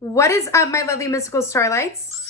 What is up, my lovely mystical starlights?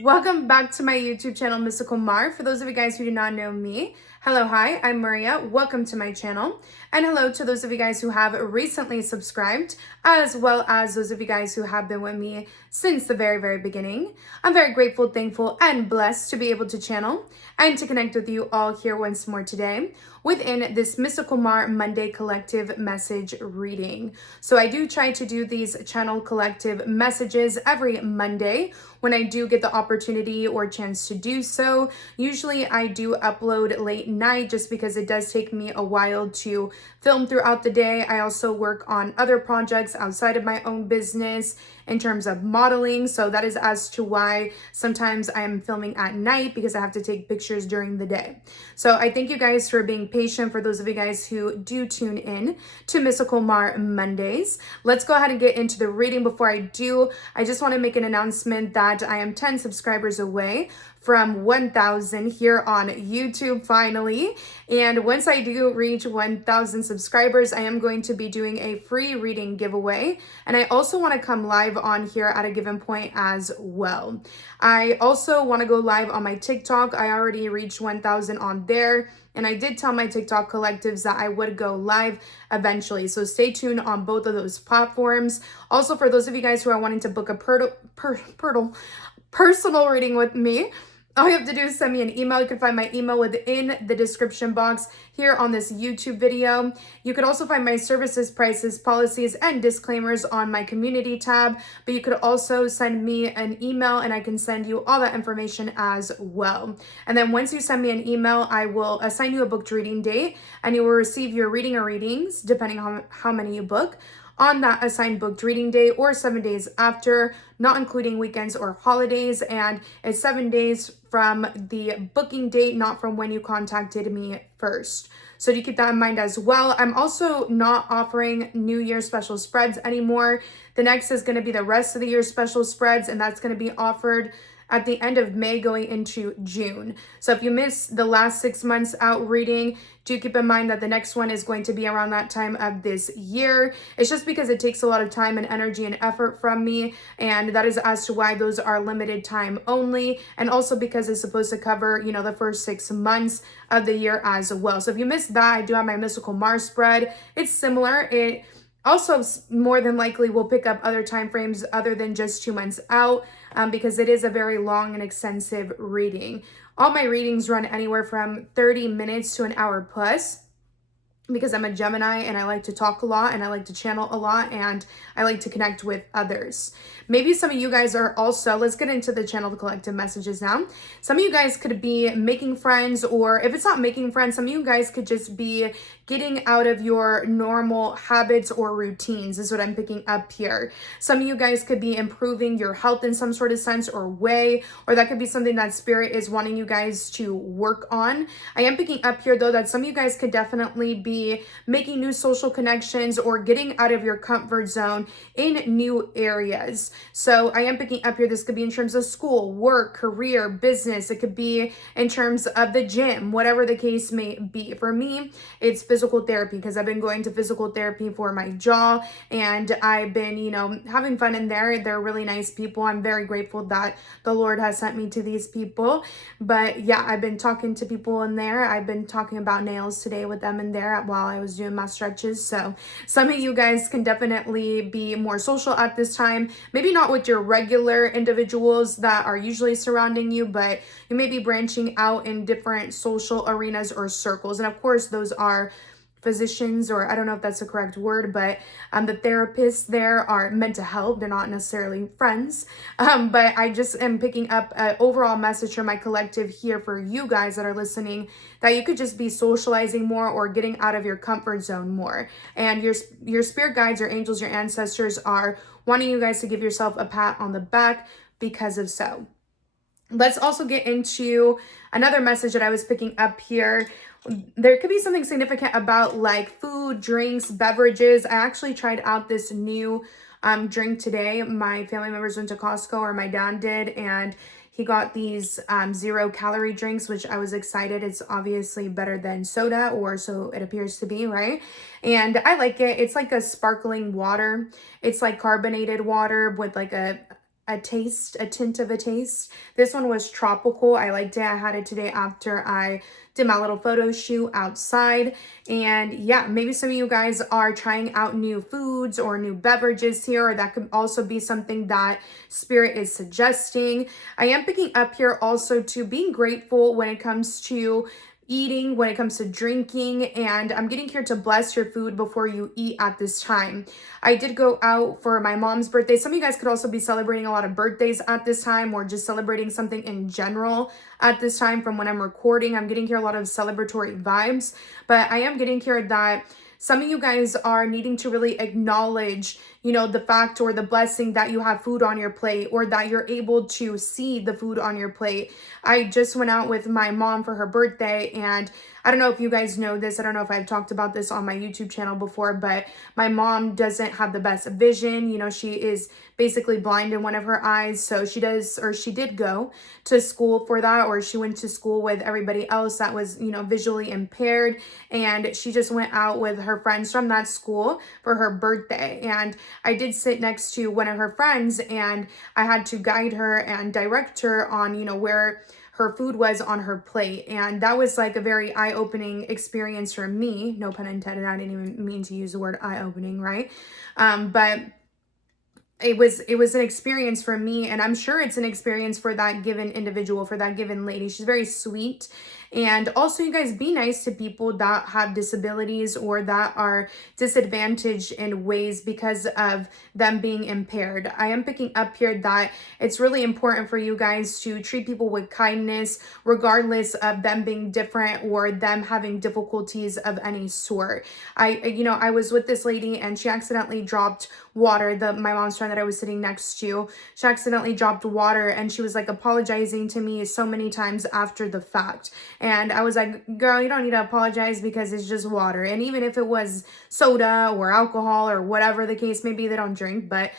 Welcome back to my YouTube channel, Mysticalmar. For those of you guys who do not know me, hello, hi, I'm Maria. Welcome to my channel. And hello to those of you guys who have recently subscribed, as well as those of you guys who have been with me since the very beginning. I'm very grateful, thankful, and blessed to be able to channel and to connect with you all here once more today within this Mysticalmar Monday collective message reading. So I do try to do these channel collective messages every Monday when I do get the opportunity or chance to do so. Usually I do upload late night just because it does take me a while to film throughout the day. I also work on other projects outside of my own business in terms of modeling. So that is as to why sometimes I am filming at night, because I have to take pictures during the day. So I thank you guys for being patient, for those of you guys who do tune in to Mysticalmar Mondays. Let's go ahead and get into the reading. Before I do, I just want to make an announcement that I am 10 subscribers away from 1,000 here on YouTube finally. And once I do reach 1,000 subscribers, I am going to be doing a free reading giveaway. And I also want to come live on here at a given point as well. I also want to go live on my TikTok. I already reached 1,000 on there. And I did tell my TikTok collectives that I would go live eventually. So stay tuned on both of those platforms. Also, for those of you guys who are wanting to book a personal reading with me, all you have to do is send me an email. You can find my email within the description box here on this YouTube video. You could also find my services, prices, policies, and disclaimers on my community tab, but you could also send me an email and I can send you all that information as well. And then once you send me an email, I will assign you a booked reading date and you will receive your reading or readings, depending on how many you book, on that assigned booked reading day or 7 days after, not including weekends or holidays. And it's 7 days from the booking date, not from when you contacted me first. So you keep that in mind as well. I'm also not offering New Year special spreads anymore. The next is going to be the rest of the year special spreads, and that's going to be offered at the end of May going into June. So if you missed the last 6 months out reading, do keep in mind that the next one is going to be around that time of this year. It's just because it takes a lot of time and energy and effort from me, and that is as to why those are limited time only, and also because it's supposed to cover, the first 6 months of the year as well. So if you missed that, I do have my Mysticalmar spread. It's similar. It also more than likely will pick up other time frames other than just 2 months out, because it is a very long and extensive reading. All my readings run anywhere from 30 minutes to an hour plus, because I'm a Gemini and I like to talk a lot and I like to channel a lot and I like to connect with others. Maybe some of you guys are also, let's get into the channel collective messages now. Some of you guys could be making friends, or if it's not making friends, some of you guys could just be getting out of your normal habits or routines is what I'm picking up here. Some of you guys could be improving your health in some sort of sense or way, or that could be something that spirit is wanting you guys to work on. I am picking up here though that some of you guys could definitely be making new social connections or getting out of your comfort zone in new areas. So I am picking up here, this could be in terms of school, work, career, business. It could be in terms of the gym, whatever the case may be. For me, it's physical therapy, because I've been going to physical therapy for my jaw and I've been, having fun in there. They're really nice people. I'm very grateful that the Lord has sent me to these people. But yeah, I've been talking to people in there. I've been talking about nails today with them in there while I was doing my stretches. So some of you guys can definitely be more social at this time. Maybe not with your regular individuals that are usually surrounding you, but you may be branching out in different social arenas or circles. And of course, those are physicians, or I don't know if that's the correct word, but the therapists there are meant to help. They're not necessarily friends. But I just am picking up an overall message from my collective here for you guys that are listening, that you could just be socializing more or getting out of your comfort zone more. And your spirit guides, your angels, your ancestors are wanting you guys to give yourself a pat on the back because of so. Let's also get into another message that I was picking up here. There could be something significant about like food, drinks, beverages. I actually tried out this new drink today. My family members went to Costco, or my dad did, and He got these 0-calorie drinks, which I was excited. It's obviously better than soda, or so it appears to be, right? And I like it. It's like a sparkling water. It's like carbonated water with like a tint of a taste. This one was tropical. I liked it. I had it today after I did my little photo shoot outside. And yeah, maybe some of you guys are trying out new foods or new beverages here, or that could also be something that Spirit is suggesting. I am picking up here also to being grateful when it comes to eating, when it comes to drinking, and I'm getting here to bless your food before you eat at this time. I did go out for my mom's birthday. Some of you guys could also be celebrating a lot of birthdays at this time, or just celebrating something in general at this time. From when I'm recording, I'm getting here a lot of celebratory vibes, but I am getting here that some of you guys are needing to really acknowledge, the fact or the blessing that you have food on your plate, or that you're able to see the food on your plate. I just went out with my mom for her birthday, and I don't know if you guys know this. I don't know if I've talked about this on my YouTube channel before, but my mom doesn't have the best vision. She is basically blind in one of her eyes. So she did go to school for that, or she went to school with everybody else that was, visually impaired. And she just went out with her friends from that school for her birthday. And I did sit next to one of her friends, and I had to guide her and direct her on, where her food was on her plate. And that was like a very eye-opening experience for me. No pun intended. I didn't even mean to use the word eye-opening, right? But it was an experience for me, and I'm sure it's an experience for that given individual, for that given lady. She's very sweet. And also, you guys, be nice to people that have disabilities or that are disadvantaged in ways because of them being impaired. I am picking up here that it's really important for you guys to treat people with kindness, regardless of them being different or them having difficulties of any sort. I was with this lady, and she accidentally dropped water. My mom's friend that I was sitting next to, she accidentally dropped water, and she was like apologizing to me so many times after the fact. And I was like, girl, you don't need to apologize, because it's just water. And even if it was soda or alcohol or whatever the case may be, they don't drink, but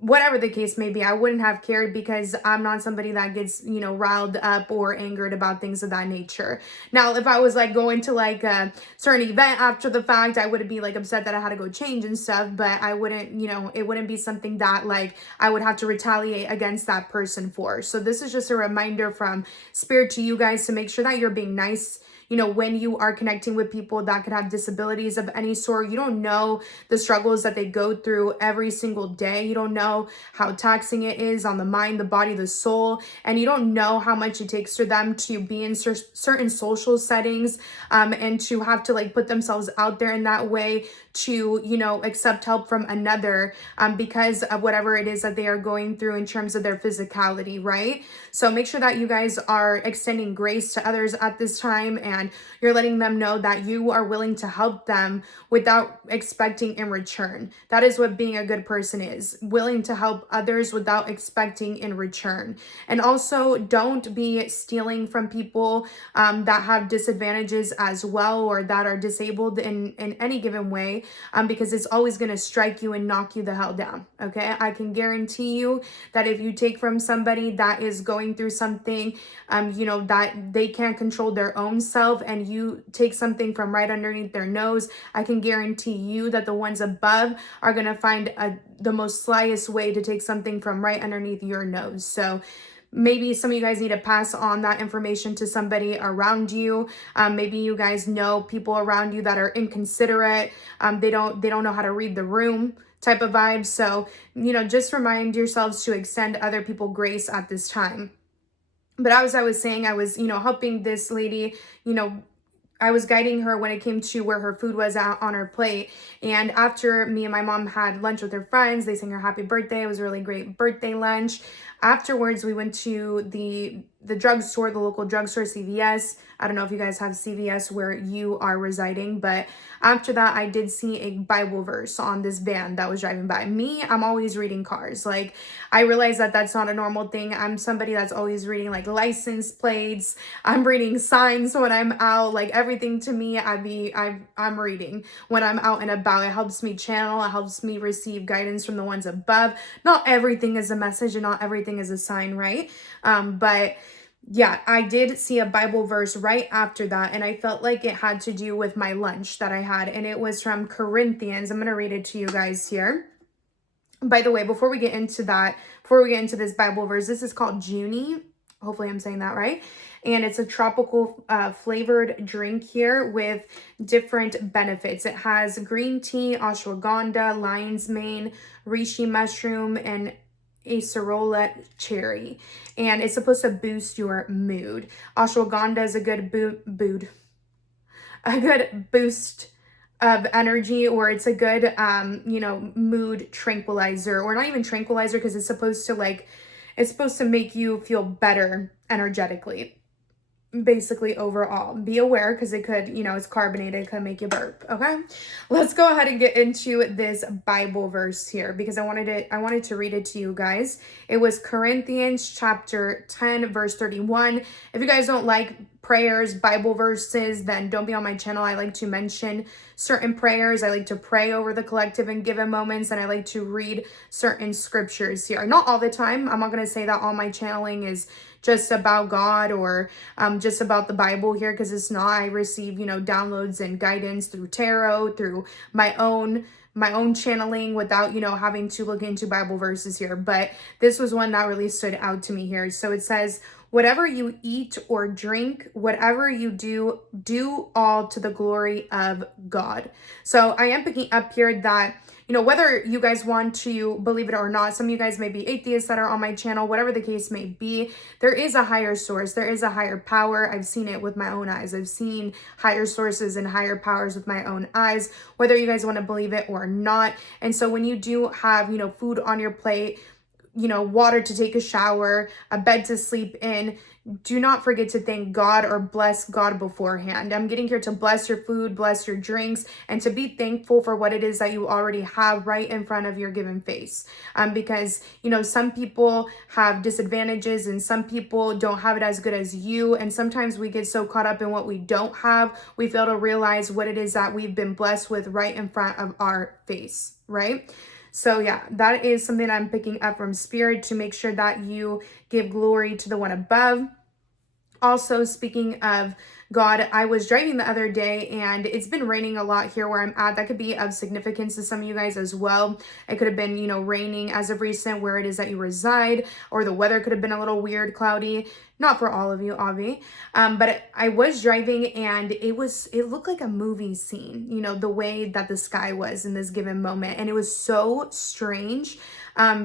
whatever the case may be, I wouldn't have cared, because I'm not somebody that gets, riled up or angered about things of that nature. Now, if I was like going to like a certain event after the fact, I would be like upset that I had to go change and stuff, but I wouldn't, it wouldn't be something that like I would have to retaliate against that person for. So this is just a reminder from Spirit to you guys to make sure that you're being nice, when you are connecting with people that could have disabilities of any sort. You don't know the struggles that they go through every single day. You don't know how taxing it is on the mind, the body, the soul, and you don't know how much it takes for them to be in certain social settings, and to have to like put themselves out there in that way to, accept help from another, because of whatever it is that they are going through in terms of their physicality, right? So make sure that you guys are extending grace to others at this time, and you're letting them know that you are willing to help them without expecting in return. That is what being a good person is, willing to help others without expecting in return. And also, don't be stealing from people that have disadvantages as well, or that are disabled in any given way, because it's always going to strike you and knock you the hell down. Okay, I can guarantee you that if you take from somebody that is going through something, that they can't control their own self, and you take something from right underneath their nose, I can guarantee you that the ones above are going to find the most slyest way to take something from right underneath your nose. So maybe some of you guys need to pass on that information to somebody around you. Maybe you guys know people around you that are inconsiderate. They don't know how to read the room type of vibe. So, just remind yourselves to extend other people grace at this time. But as I was saying, I was, helping this lady, I was guiding her when it came to where her food was on her plate. And after me and my mom had lunch with her friends, they sang her happy birthday. It was a really great birthday lunch. Afterwards, we went to the the drugstore, the local drugstore, CVS. I don't know if you guys have CVS where you are residing, but after that, I did see a Bible verse on this van that was driving by. Me, I'm always reading cars. Like, I realize that that's not a normal thing. I'm somebody that's always reading like license plates. I'm reading signs when I'm out. Like, everything to me, I'm reading when I'm out and about. It helps me channel. It helps me receive guidance from the ones above. Not everything is a message and not everything is a sign, right? But yeah, I did see a Bible verse right after that, and I felt like it had to do with my lunch that I had, and it was from Corinthians. I'm going to read it to you guys here. By the way, before we get into this Bible verse, this is called Junie. Hopefully I'm saying that right. And it's a tropical flavored drink here with different benefits. It has green tea, ashwagandha, lion's mane, reishi mushroom, and acerola cherry, and it's supposed to boost your mood. Ashwagandha is a good boost of energy, or it's a good mood tranquilizer, or not even tranquilizer, because it's supposed to make you feel better energetically. Basically, overall, be aware, because it could, it's carbonated, it could make you burp. Okay, let's go ahead and get into this Bible verse here, because I wanted to read it to you guys. It was Corinthians chapter 10 verse 31. If you guys don't like prayers, Bible verses, then don't be on my channel. I like to mention certain prayers. I like to pray over the collective and given moments, and I like to read certain scriptures here. Not all the time. I'm not going to say that all my channeling is just about God or just about the Bible here, because it's not. I receive, downloads and guidance through tarot, through my own channeling, without, having to look into Bible verses here. But this was one that really stood out to me here. So it says, whatever you eat or drink, whatever you do, do all to the glory of God. So I am picking up here that, whether you guys want to believe it or not, some of you guys may be atheists that are on my channel, whatever the case may be, there is a higher source. There is a higher power. I've seen it with my own eyes. I've seen higher sources and higher powers with my own eyes, whether you guys want to believe it or not. And so when you do have, food on your plate, water to take a shower, a bed to sleep in, do not forget to thank God or bless God beforehand. I'm getting here to bless your food, bless your drinks, and to be thankful for what it is that you already have right in front of your given face. Because, some people have disadvantages and some people don't have it as good as you. And sometimes we get so caught up in what we don't have, we fail to realize what it is that we've been blessed with right in front of our face, right? So yeah, that is something I'm picking up from Spirit, to make sure that you give glory to the one above. Also, speaking of God, I was driving the other day, and it's been raining a lot here where I'm at. That could be of significance to some of you guys as well. It could have been, raining as of recent where it is that you reside, or the weather could have been a little weird, cloudy. Not for all of you, Avi. But I was driving, and it looked like a movie scene, the way that the sky was in this given moment. And it was so strange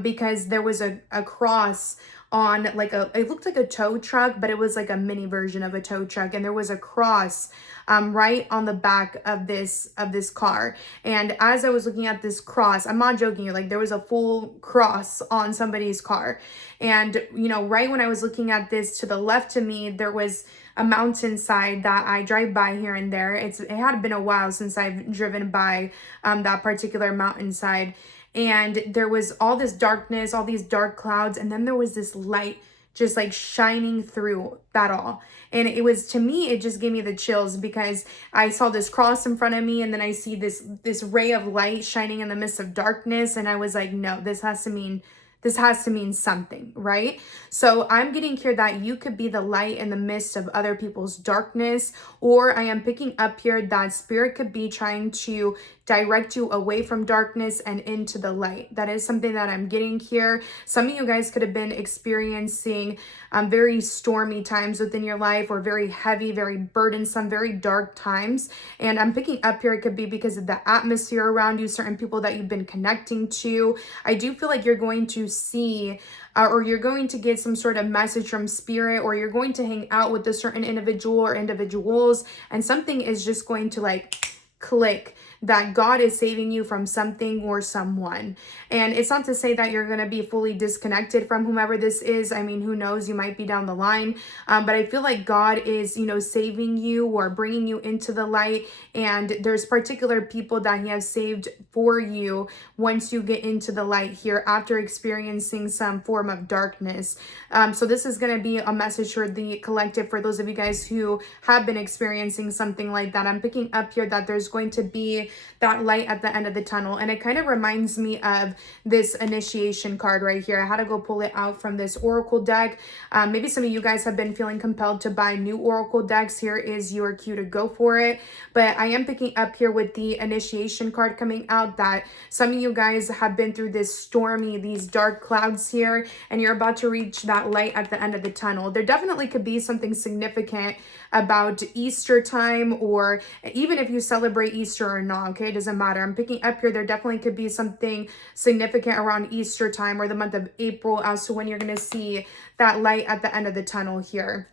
because there was a cross on it looked like a tow truck, but it was like a mini version of a tow truck, and there was a cross right on the back of this car. And as I was looking at this cross, I'm not joking, like there was a full cross on somebody's car. And right when I was looking at this, to the left of me, there was a mountainside that I drive by here and there. It had been a while since I've driven by that particular mountainside. And there was all this darkness, all these dark clouds, and then there was this light just like shining through that all. And it was, to me, it just gave me the chills, because I saw this cross in front of me, and then I see this ray of light shining in the midst of darkness, and I was like, no, this has to mean something, right? So I'm getting here that you could be the light in the midst of other people's darkness, or I am picking up here that Spirit could be trying to direct you away from darkness and into the light. That is something that I'm getting here. Some of you guys could have been experiencing very stormy times within your life, or very heavy, very burdensome, very dark times. And I'm picking up here, it could be because of the atmosphere around you, certain people that you've been connecting to. I do feel like you're going to see or you're going to get some sort of message from Spirit, or you're going to hang out with a certain individual or individuals, and something is just going to click. that God is saving you from something or someone. And it's not to say that you're going to be fully disconnected from whomever this is. I mean, who knows? You might be down the line. But I feel like God is, saving you or bringing you into the light. And there's particular people that he has saved for you once you get into the light here after experiencing some form of darkness. So this is going to be a message for the collective, for those of you guys who have been experiencing something like that. I'm picking up here that there's going to be that light at the end of the tunnel. And it kind of reminds me of this initiation card right here. I had to go pull it out from this oracle deck. Maybe some of you guys have been feeling compelled to buy new oracle decks. Here is your cue to go for it. But I am picking up here with the initiation card coming out that some of you guys have been through this stormy, these dark clouds here, and you're about to reach that light at the end of the tunnel. There definitely could be something significant about Easter time, or even if you celebrate Easter or not, okay, it doesn't matter. I'm picking up here, there definitely could be something significant around Easter time or the month of April as to when you're going to see that light at the end of the tunnel here.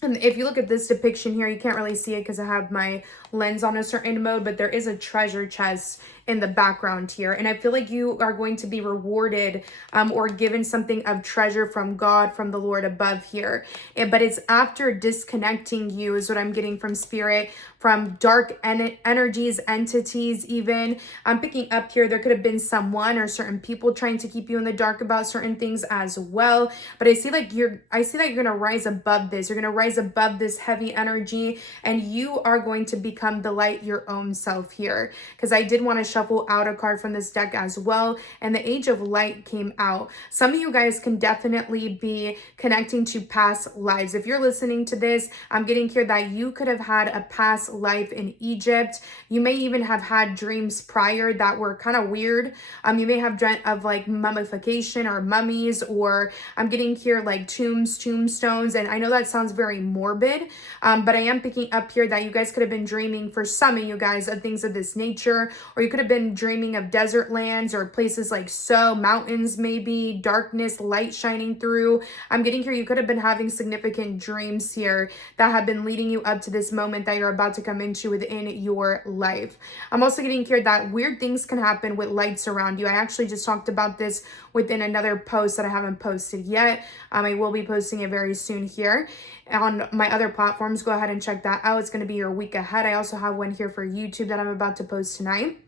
And if you look at this depiction here, you can't really see it because I have my lens on a certain mode, but there is a treasure chest in the background here. And I feel like you are going to be rewarded or given something of treasure from God, from the Lord above here. But it's after disconnecting you is what I'm getting from spirit, from dark energies, entities even. I'm picking up here, there could have been someone or certain people trying to keep you in the dark about certain things as well. But I see that you're going to rise above this. You're going to rise above this heavy energy, and you are going to become the light your own self here. Because I did want to shuffle out a card from this deck as well, and the Age of Light came out. Some of you guys can definitely be connecting to past lives. If you're listening to this, I'm getting here that you could have had a past life in Egypt. You may even have had dreams prior that were kind of weird. You may have dreamt of like mummification or mummies, or I'm getting here like tombstones, and I know that sounds very morbid, but I am picking up here that you guys could have been dreaming, for some of you guys, of things of this nature, or you could have been dreaming of desert lands or places like mountains, maybe darkness, light shining through. I'm getting here, you could have been having significant dreams here that have been leading you up to this moment that you're about to come into within your life. I'm also getting here that weird things can happen with lights around you. I actually just talked about this within another post that I haven't posted yet. I will be posting it very soon here on my other platforms. Go ahead and check that out. It's going to be your week ahead. I also have one here for YouTube that I'm about to post tonight.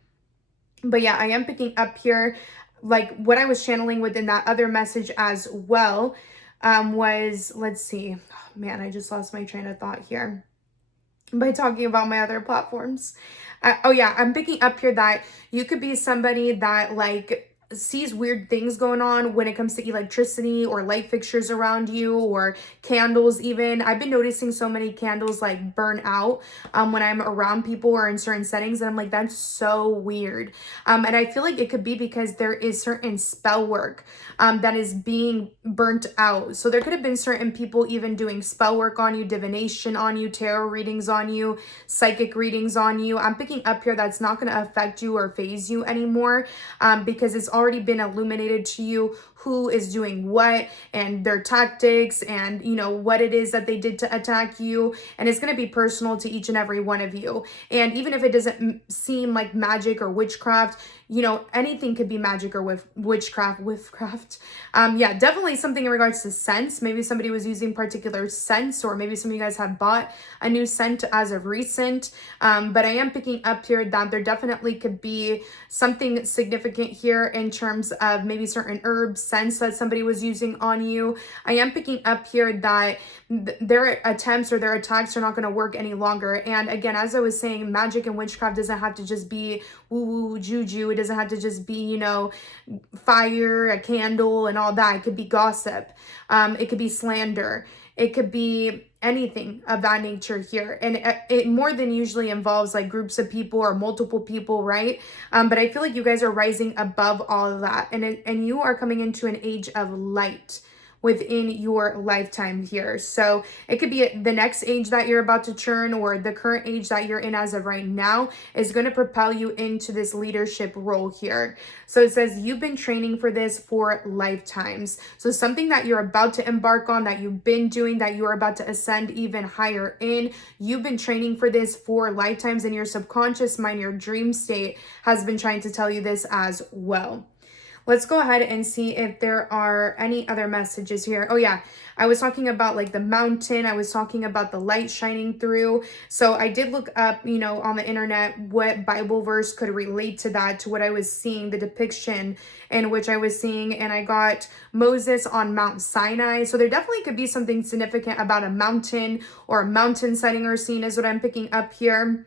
But yeah, I am picking up here, like what I was channeling within that other message as well, was, let's see, oh, man, I just lost my train of thought here by talking about my other platforms. Oh yeah, I'm picking up here that you could be somebody that like sees weird things going on when it comes to electricity or light fixtures around you, or candles even. I've been noticing so many candles like burn out when I'm around people or in certain settings, and I'm like, that's so weird. And I feel like it could be because there is certain spell work that is being burnt out. So there could have been certain people even doing spell work on you, divination on you, tarot readings on you, psychic readings on you. I'm picking up here that's not going to affect you or phase you anymore, because it's already been illuminated to you who is doing what and their tactics, and what it is that they did to attack you. And it's going to be personal to each and every one of you. And even if it doesn't seem like magic or witchcraft, anything could be magic or witchcraft. Yeah, definitely something in regards to scents. Maybe somebody was using particular scents, or maybe some of you guys have bought a new scent as of recent. But I am picking up here that there definitely could be something significant here in terms of maybe certain herbs, scents that somebody was using on you. I am picking up here that their attempts or their attacks are not going to work any longer. And again, as I was saying, magic and witchcraft doesn't have to just be woo-woo juju. It doesn't have to just be, fire, a candle and all that. It could be gossip. It could be slander. It could be anything of that nature here. And it more than usually involves like groups of people or multiple people, right? But I feel like you guys are rising above all of that. And you are coming into an age of light within your lifetime here. So it could be the next age that you're about to turn, or the current age that you're in as of right now is going to propel you into this leadership role here. So it says you've been training for this for lifetimes. So something that you're about to embark on, that you've been doing, that you're about to ascend even higher in, you've been training for this for lifetimes, and your subconscious mind, your dream state, has been trying to tell you this as well. Let's go ahead and see if there are any other messages here. Oh yeah, I was talking about like the mountain. I was talking about the light shining through. So I did look up, on the internet what Bible verse could relate to that, to what I was seeing, the depiction in which I was seeing. And I got Moses on Mount Sinai. So there definitely could be something significant about a mountain or a mountain setting or scene is what I'm picking up here.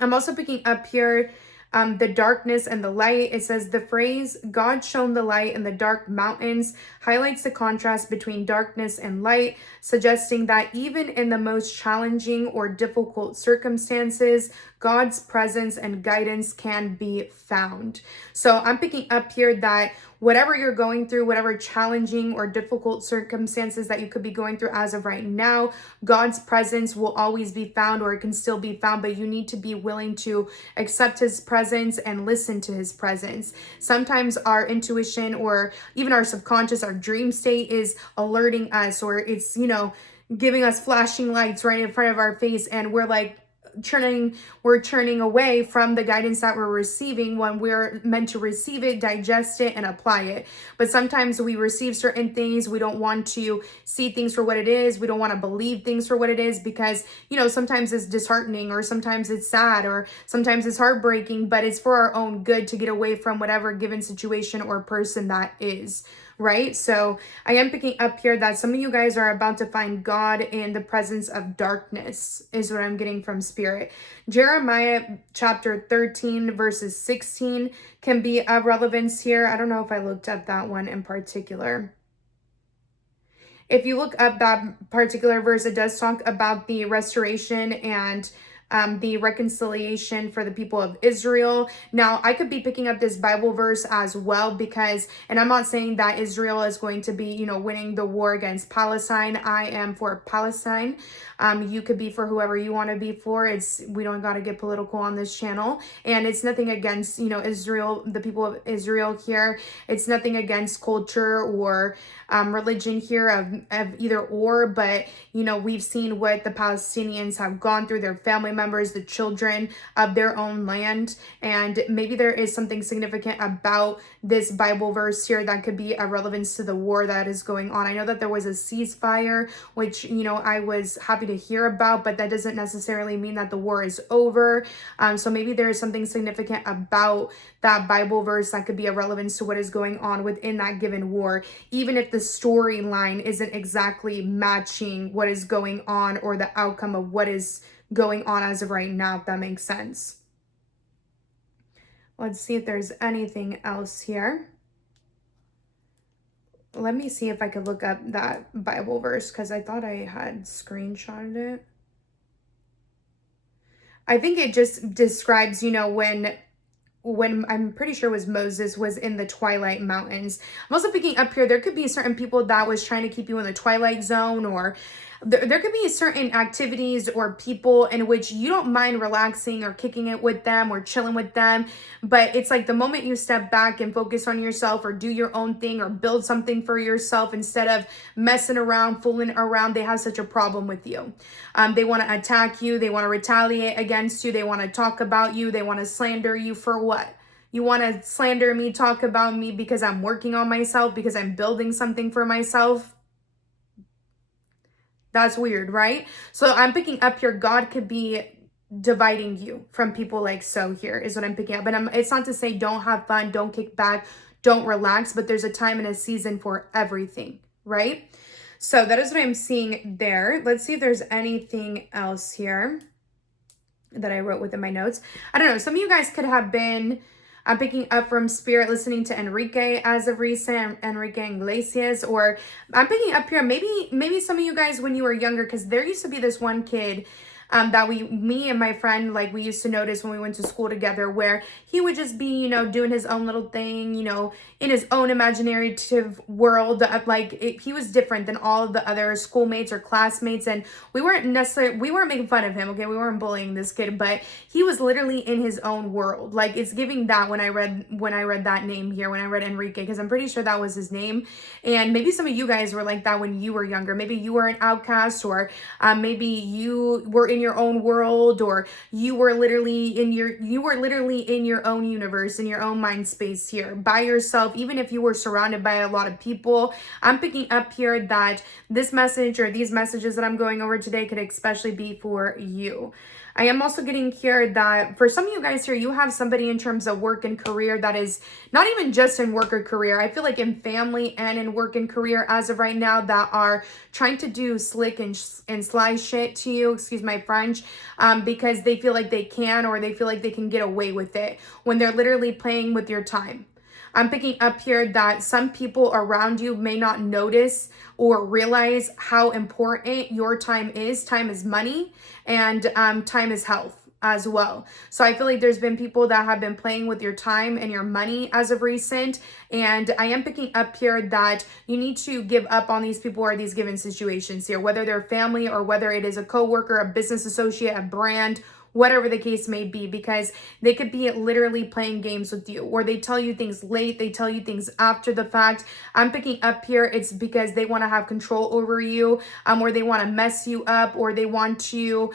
I'm also picking up here the darkness and the light. It says the phrase, God shone the light in the dark mountains, highlights the contrast between darkness and light, suggesting that even in the most challenging or difficult circumstances, God's presence and guidance can be found. So I'm picking up here that whatever you're going through, whatever challenging or difficult circumstances that you could be going through as of right now, God's presence will always be found, or it can still be found, but you need to be willing to accept his presence and listen to his presence. Sometimes our intuition, or even our subconscious, our dream state, is alerting us, or it's, giving us flashing lights right in front of our face, and we're like, we're turning away from the guidance that we're receiving when we're meant to receive it, digest it, and apply it. But sometimes we receive certain things, we don't want to see things for what it is, we don't want to believe things for what it is, because sometimes it's disheartening, or sometimes it's sad, or sometimes it's heartbreaking, but it's for our own good to get away from whatever given situation or person that is. Right? So I am picking up here that some of you guys are about to find God in the presence of darkness, is what I'm getting from Spirit. Jeremiah chapter 13 verses 16 can be of relevance here. I don't know if I looked up that one in particular. If you look up that particular verse, it does talk about the restoration and the reconciliation for the people of Israel. Now, I could be picking up this Bible verse as well, because, and I'm not saying that Israel is going to be, winning the war against Palestine. I am for Palestine. You could be for whoever you want to be for. We don't got to get political on this channel. And it's nothing against, Israel, the people of Israel here. It's nothing against culture or religion here of either or, but, we've seen what the Palestinians have gone through, their family members, the children of their own land. And maybe there is something significant about this Bible verse here that could be a relevance to the war that is going on. I know that there was a ceasefire, which, I was happy to hear about, but that doesn't necessarily mean that the war is over. So maybe there is something significant about that Bible verse that could be a relevance to what is going on within that given war, even if the storyline isn't exactly matching what is going on, or the outcome of what is going on as of right now, if that makes sense. Let's see if there's anything else here. Let me see if I could look up that Bible verse, because I thought I had screenshotted it. I think it just describes, when I'm pretty sure it was Moses was in the Twilight Mountains. I'm also picking up here, there could be certain people that was trying to keep you in the Twilight Zone, or there could be certain activities or people in which you don't mind relaxing or kicking it with them or chilling with them. But it's like the moment you step back and focus on yourself, or do your own thing, or build something for yourself, instead of messing around, fooling around, they have such a problem with you. They want to attack you. They want to retaliate against you. They want to talk about you. They want to slander you for what? You want to slander me, talk about me because I'm working on myself, because I'm building something for myself? That's weird, right? So I'm picking up here, God could be dividing you from people like so here, is what I'm picking up. But it's not to say don't have fun, don't kick back, don't relax, but there's a time and a season for everything, right? So that is what I'm seeing there. Let's see if there's anything else here that I wrote within my notes. I don't know. Some of you guys could have been I'm picking up from Spirit, listening to Enrique as of recent, Enrique Iglesias, or I'm picking up here, maybe some of you guys when you were younger, because there used to be this one kid, that me and my friend, like, we used to notice when we went to school together, where he would just be, doing his own little thing, in his own imaginative world. He was different than all of the other schoolmates or classmates, and we weren't making fun of him, okay? We weren't bullying this kid, but he was literally in his own world. Like, it's giving that when I read that name here, when I read Enrique, because I'm pretty sure that was his name. And maybe some of you guys were like that when you were younger. Maybe you were an outcast, or maybe you were in your own world, or you were literally in your own universe, in your own mind space here by yourself, even if you were surrounded by a lot of people. I'm picking up here that this message, or these messages that I'm going over today, could especially be for you. I am also getting here that for some of you guys here, you have somebody in terms of work and career that is not even just in work or career. I feel like in family and in work and career as of right now, that are trying to do slick and sly shit to you, excuse my French, because they feel like they can, or they feel like they can get away with it when they're literally playing with your time. I'm picking up here that some people around you may not notice or realize how important your time is. Time is money, and time is health as well. So I feel like there's been people that have been playing with your time and your money as of recent. And I am picking up here that you need to give up on these people or these given situations here, whether they're family or whether it is a coworker, a business associate, a brand, whatever the case may be, because they could be literally playing games with you, or they tell you things late, they tell you things after the fact. I'm picking up here, it's because they want to have control over you, or they want to mess you up, or they want to,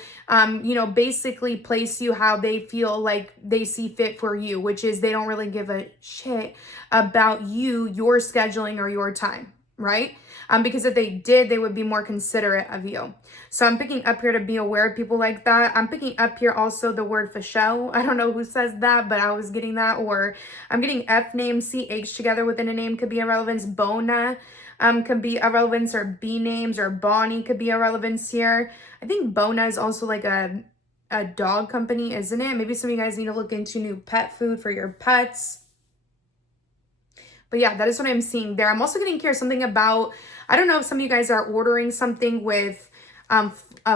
basically place you how they feel like they see fit for you, which is they don't really give a shit about you, your scheduling, or your time, right? Because if they did, they would be more considerate of you. So I'm picking up here to be aware of people like that. I'm picking up here also the word for show. I don't know who says that, but I was getting that. Or I'm getting F name, CH together within a name could be a relevance. Bona could be a relevance, or B names, or Bonnie could be a relevance here. I think Bona is also like a dog company, isn't it? Maybe some of you guys need to look into new pet food for your pets. But yeah, that is what I'm seeing there. I'm also getting here something about, I don't know if some of you guys are ordering something with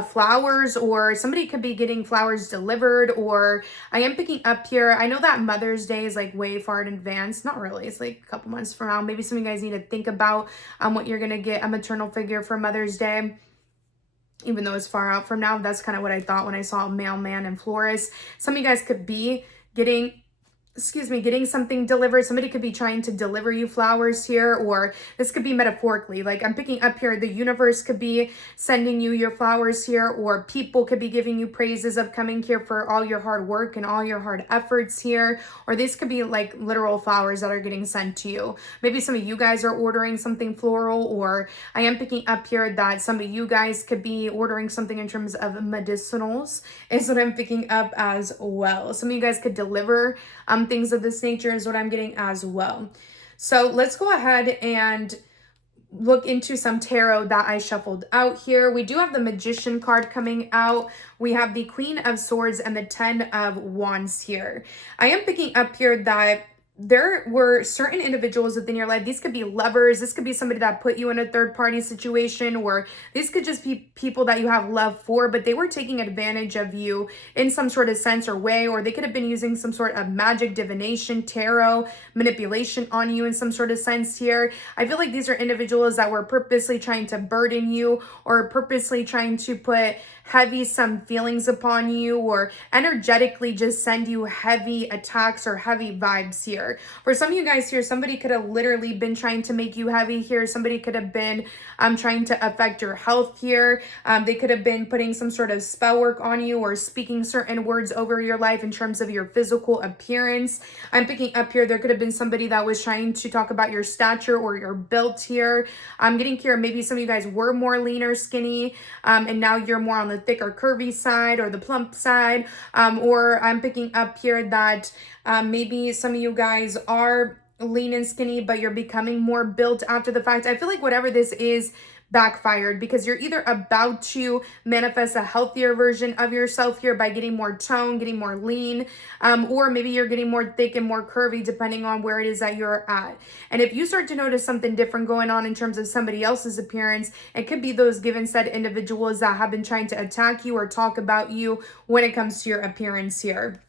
flowers, or somebody could be getting flowers delivered, or I am picking up here. I know that Mother's Day is like way far in advance. Not really. It's like a couple months from now. Maybe some of you guys need to think about what you're going to get a maternal figure for Mother's Day. Even though it's far out from now, that's kind of what I thought when I saw mailman and florist. Some of you guys could be getting something delivered. Somebody could be trying to deliver you flowers here, or this could be metaphorically. Like, I'm picking up here, the universe could be sending you your flowers here, or people could be giving you praises of coming here for all your hard work and all your hard efforts here, or these could be like literal flowers that are getting sent to you. Maybe some of you guys are ordering something floral, or I am picking up here that some of you guys could be ordering something in terms of medicinals, is what I'm picking up as well. Some of you guys could deliver things of this nature, is what I'm getting as well. So let's go ahead and look into some tarot that I shuffled out here. We do have the Magician card coming out. We have the Queen of Swords and the 10 of Wands here. I am picking up here that there were certain individuals within your life. These could be lovers. This could be somebody that put you in a third party situation, or these could just be people that you have love for, but they were taking advantage of you in some sort of sense or way, or they could have been using some sort of magic, divination, tarot, manipulation on you in some sort of sense here. I feel like these are individuals that were purposely trying to burden you, or purposely trying to put some feelings upon you, or energetically just send you heavy attacks or heavy vibes here. For some of you guys here, somebody could have literally been trying to make you heavy here. Somebody could have been trying to affect your health here. They could have been putting some sort of spell work on you, or speaking certain words over your life in terms of your physical appearance. I'm picking up here, there could have been somebody that was trying to talk about your stature or your build here. I'm getting here, maybe some of you guys were more lean or skinny, and now you're more on the thick or curvy side, or the plump side, or I'm picking up here that maybe some of you guys are lean and skinny, but you're becoming more built after the fact. I feel like whatever this is, backfired, because you're either about to manifest a healthier version of yourself here by getting more tone, getting more lean, or maybe you're getting more thick and more curvy depending on where it is that you're at. And if you start to notice something different going on in terms of somebody else's appearance, it could be those given said individuals that have been trying to attack you or talk about you when it comes to your appearance here.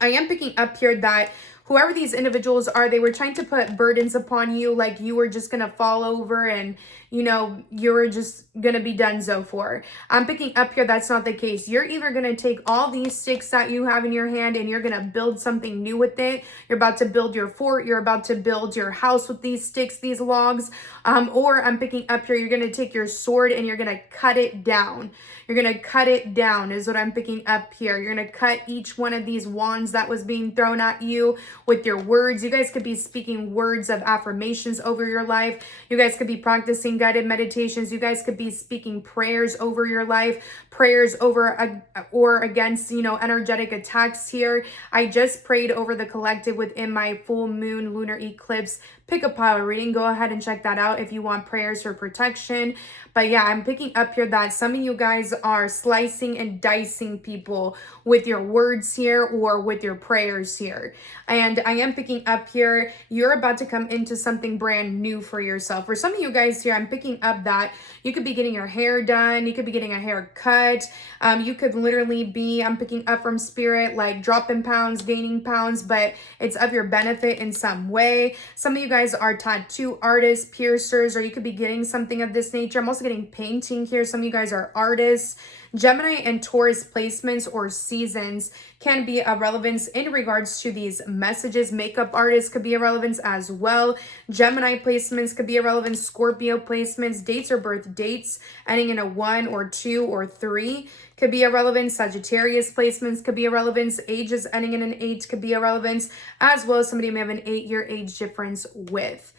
I am picking up here that whoever these individuals are, they were trying to put burdens upon you, like you were just going to fall over and, you know, you were just going to be donezo for. I'm picking up here that's not the case. You're either going to take all these sticks that you have in your hand and you're going to build something new with it. You're about to build your fort. You're about to build your house with these sticks, these logs. Or I'm picking up here, you're going to take your sword and you're going to cut it down. You're going to cut it down is what I'm picking up here. You're going to cut each one of these wands that was being thrown at you with your words. You guys could be speaking words of affirmations over your life. You guys could be practicing guided meditations. You guys could be speaking prayers over your life, prayers over or against, you know, energetic attacks here. I just prayed over the collective within my full moon lunar eclipse pick a pile reading. Go ahead and check that out if you want prayers for protection. But yeah, I'm picking up here that some of you guys are slicing and dicing people with your words here or with your prayers here. And I am picking up here, you're about to come into something brand new for yourself. For some of you guys here, I'm picking up that you could be getting your hair done. You could be getting a haircut. You could literally be, I'm picking up from spirit, like dropping pounds, gaining pounds, but it's of your benefit in some way. Some of you guys are tattoo artists, piercers, or you could be getting something of this nature. I'm also getting painting here. Some of you guys are artists. Gemini and Taurus placements or seasons can be a relevance in regards to these messages. Makeup artists could be a relevance as well. Gemini placements could be a relevance. Scorpio placements, dates or birth dates ending in a 1 or 2 or 3 could be a relevance. Sagittarius placements could be a relevance. Ages ending in an 8 could be a relevance, as well as somebody may have an 8-year age difference with.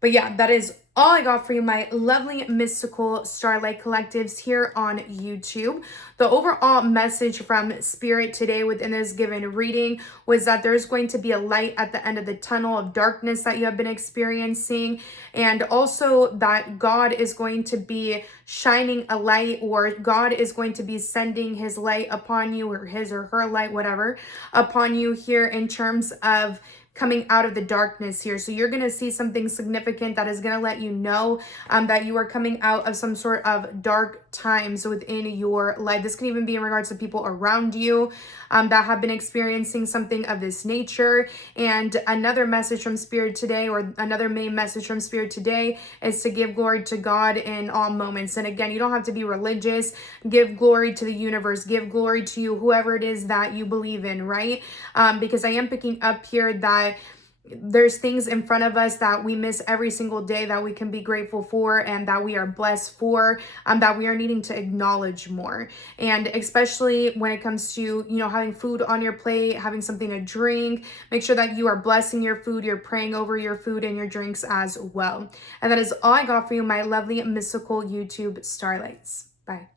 But yeah, that is all I got for you, my lovely mystical starlight collectives here on YouTube. The overall message from Spirit today within this given reading was that there's going to be a light at the end of the tunnel of darkness that you have been experiencing, and also that God is going to be shining a light, or God is going to be sending his light upon you, or his or her light, whatever, upon you here in terms of coming out of the darkness here. So you're going to see something significant that is going to let you know that you are coming out of some sort of dark times within your life. This can even be in regards to people around you that have been experiencing something of this nature. And another message from Spirit today, or another main message from Spirit today, is to give glory to God in all moments. And again, you don't have to be religious. Give glory to the universe. Give glory to you, whoever it is that you believe in, right? Because I am picking up here that there's things in front of us that we miss every single day that we can be grateful for, and that we are blessed for, that we are needing to acknowledge more. And especially when it comes to, you know, having food on your plate, having something to drink, make sure that you are blessing your food, you're praying over your food and your drinks as well. And that is all I got for you, my lovely mystical YouTube starlights. Bye.